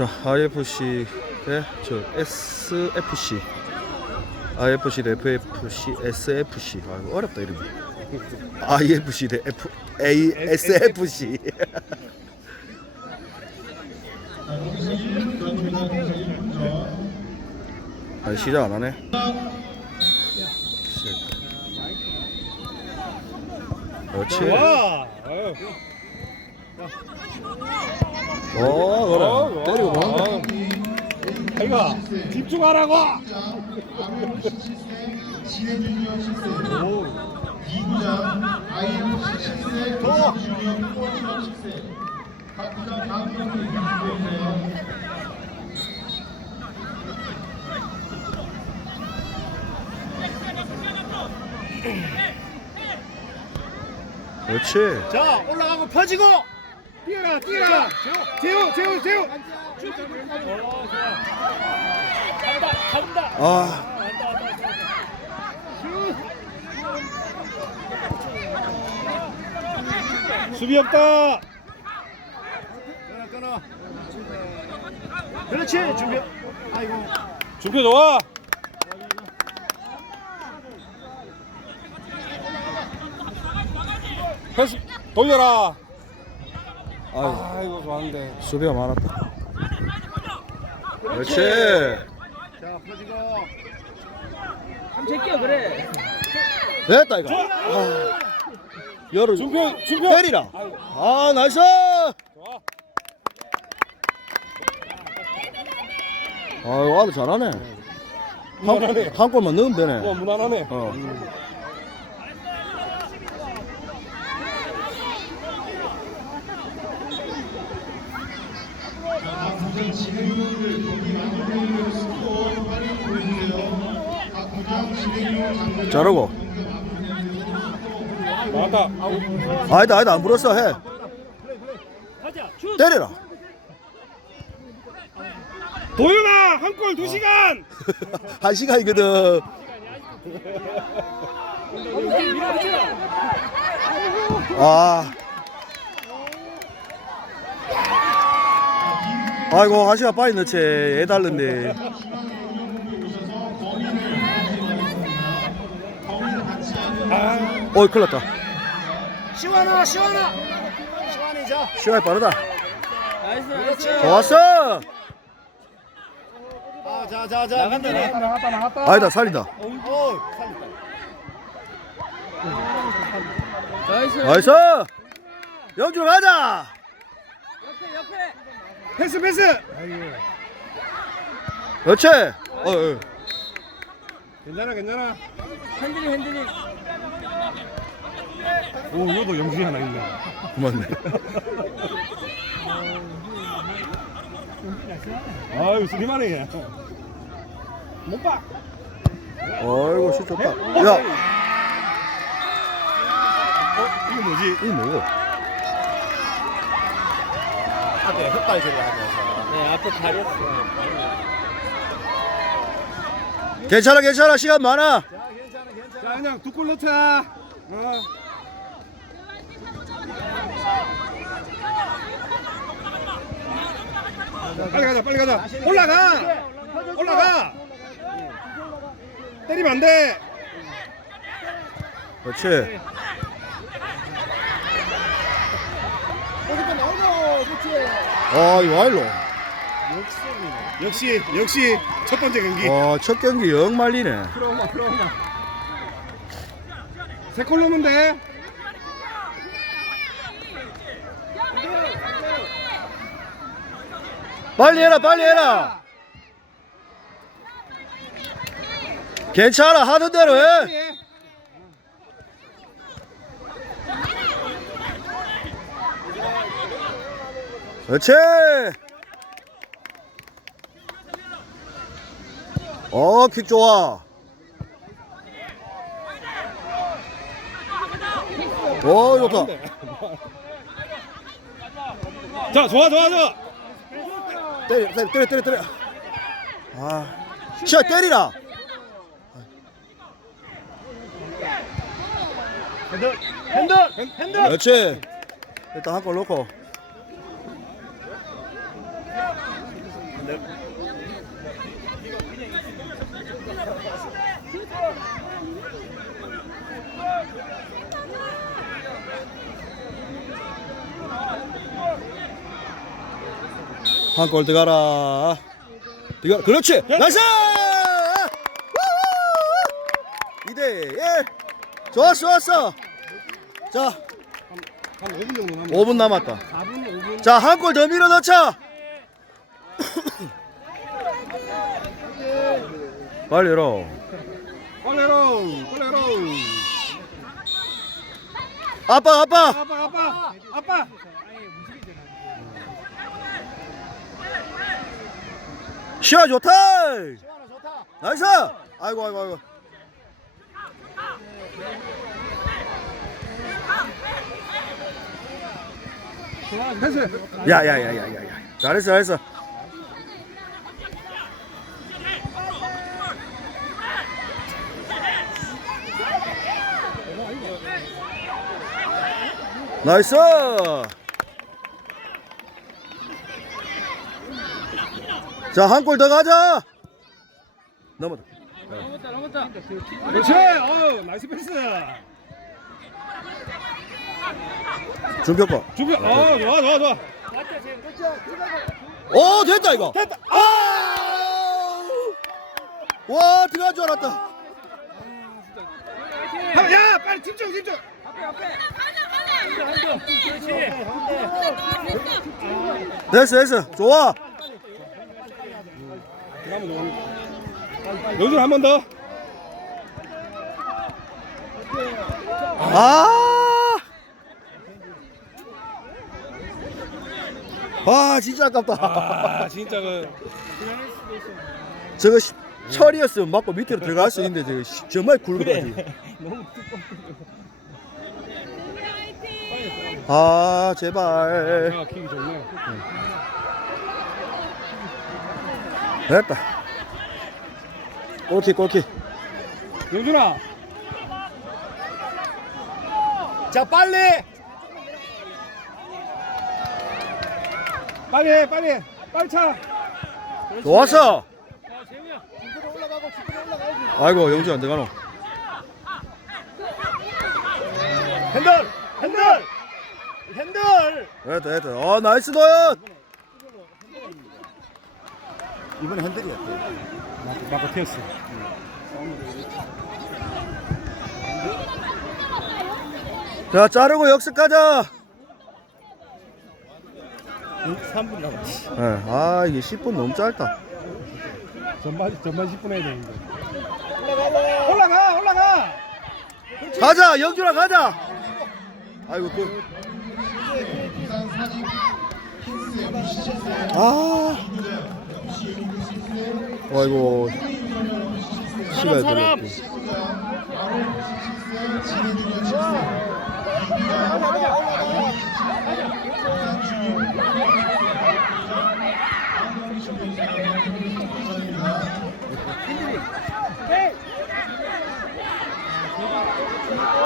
자, IFC 대저 SFC. IFC 대 FFC, SFC. 아, 이거 어렵다 이름이. IFC 대 F A SFC. 아, 시작 안 하네. 그렇지. 어, 그래. 어, 때리고 와. 뭐한다. 아이가 집중하라고. 이구장 IMC 10세, 더 주니어 포르투갈 10세. 각 구장 다음 경기 준비해주세요. 그렇지. 자 올라가고 펴지고 뛰어라 뛰어라. 재우 재우 재우. 어, 좋아. 간다 간다. 아, 수비 없다. 끊어 끊어. 그렇지 준비. 아이고. 준비 좋아. 패스 돌려라. 아유, 아이고 좋았는데. 수비가 많았다. 그렇지. 자 펴지고. 제끼야 그래. 됐다 이거. 아, 열을 준표 준표. 때리라. 아, 나이스. 좋아. 아유, 아들 잘하네. 한, 한 골만 넣으면 되네. 어 무난하네. 어. 각 구장 진행률 경기 마무리를 스코어 빨리 보여주세요. 각 구장 진행률 장면 잘하고. 나왔다. 아니다, 아니다, 안 불었어. 해. 때리라. 도윤아 한 골 두 시간. 한 시간이거든. 아. 아이고, 한 시간 빨리 넣지. 애 달른데. 어이, 큰일 났다. 시원아 시원아. 시원이 자. 시간이 빠르다. 나이스 나이스. 좋았어. 아, 자자자. 나간다, 나간다, 나갔다 나갔다. 아니다, 살린다. 어, 살렸다. 나이스. 나이스. 영주 가자. 옆에 옆에. 패스 패스. 그렇지. 어, 어. 괜찮아 괜찮아. 핸들링 핸들링. 오 이것도 영준이 하나 있네. 고맙네. 아유 수리만해. 못 봐. 어이구, 슛 좋다. 야, 어 이거 뭐지? 이거 뭐고? 앞에 헛다리 소리 하면서. 네 앞에 가렸어. 괜찮아, 괜찮아. 시간 많아. 자 괜찮아 괜찮아. 자 그냥 두 골 넣자. 어. 빨리 가자 빨리 가자. 올라가. 올라가. 때리면 안 돼. 그렇지. 아, 이거 와일로. 역시 역시 첫 번째 경기. 와, 첫 경기 영 말리네. 프로마. 세골 넣으면 돼. 빨리 해라, 빨리 해라. 괜찮아, 하던 대로 해. 그렇지. 어, 킥 좋아. 오, 좋다. 자 좋아 좋아 좋아. 때려, 때려, 때려, 때려, 때려. 아, 샷 때리라. 핸들 핸들 핸들. 그렇지. 일단 한 골 넣고. 한골 들어가라. 들어가. 그렇지. 나이스! 2대 1. 좋았어, 좋았어. 자, 한 5분 정도 남았 5분 남았다. 4분 5분 자, 한 골 더 밀어 넣자. 빨리 열어. 빨래로 빨래로 아빠, 아빠. 아빠 아빠 아빠 시야 좋다. 나이스. 아이고, 아이고, 아이고. 됐어 야, 야, 야, 야, 야, 야. 잘했어, 잘했어. 나이스. 자, 한 골 더 가자. 넘어다. 넘었다 넘었다 그렇지 어 나이스 패스 거. 준비 어 좋아 좋아 좋아 오, 됐다 이거. 됐다. 아! 와, 들어갈 줄 알았다. 아, 야 빨리 집중 집중 앞에 앞에 됐어, 됐어. 좋아. 여기서 한번 더 아! 와, 진짜 아깝다. 아 진짜 그 저거 시- 철이었으면 맞고 밑으로 들어갈 수 있는데 저거 시- 정말 굵어가지고. 아, 제발. 아, 킥이 좋네 됐다. 골킥, 골킥. 영준아 자, 빨리. 빨리 해 빨리 해 빨리 차 좋았어. 아 아이고, 영주 안 들어가노. 핸들 핸들 핸들 됐다, 됐다. 어, 나이스 도현. 이번에 핸들이었대. 맞고 튀었어 자, 자르고 역습 가자. 3분 남았어 예, 아, 이게 10분 너무 짧다. 전반 전반 10분 해야 되는데 올라가 올라가 가자, 영준아, 가자. 아이고, 그. 아. 아이고. 시간이 걸렸지.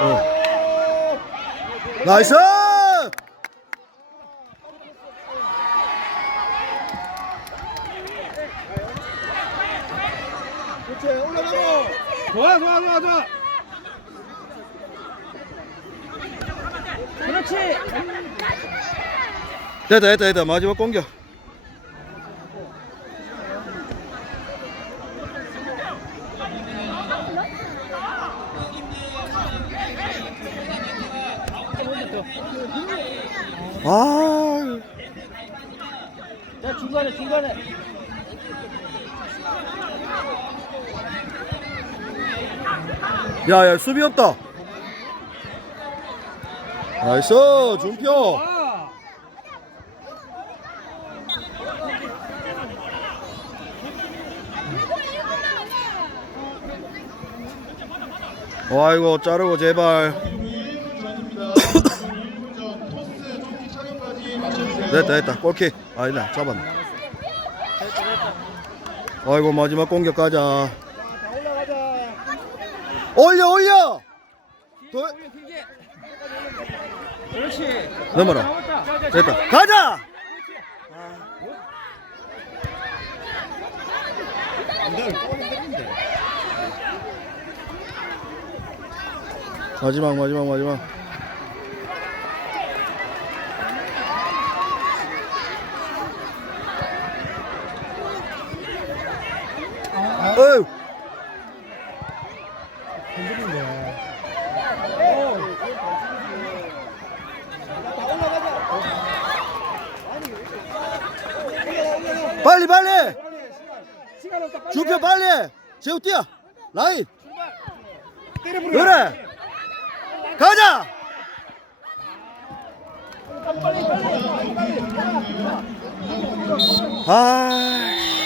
어. 나이스! 좋아 좋아 좋아 좋아. 그렇지. 됐다, 됐다, 됐다. 마지막 공격. 아, 야 중간에 중간에 야, 야, 수비 없다. 나이스, 준표. 아 아이고, 자르고, 제발. 됐다, 됐다. 골킥. 아니다, 잡았네. 아이고, 마지막 공격 가자. 올려 올려! 도... 그렇지. 넘어라. 됐다. 가자! 마지막 마지막 마지막. 빨리 빨리. 시간 없다. 빨리. 주표 빨리 제우 뛰어. 라인. 때려부려. 그래. 가자. 아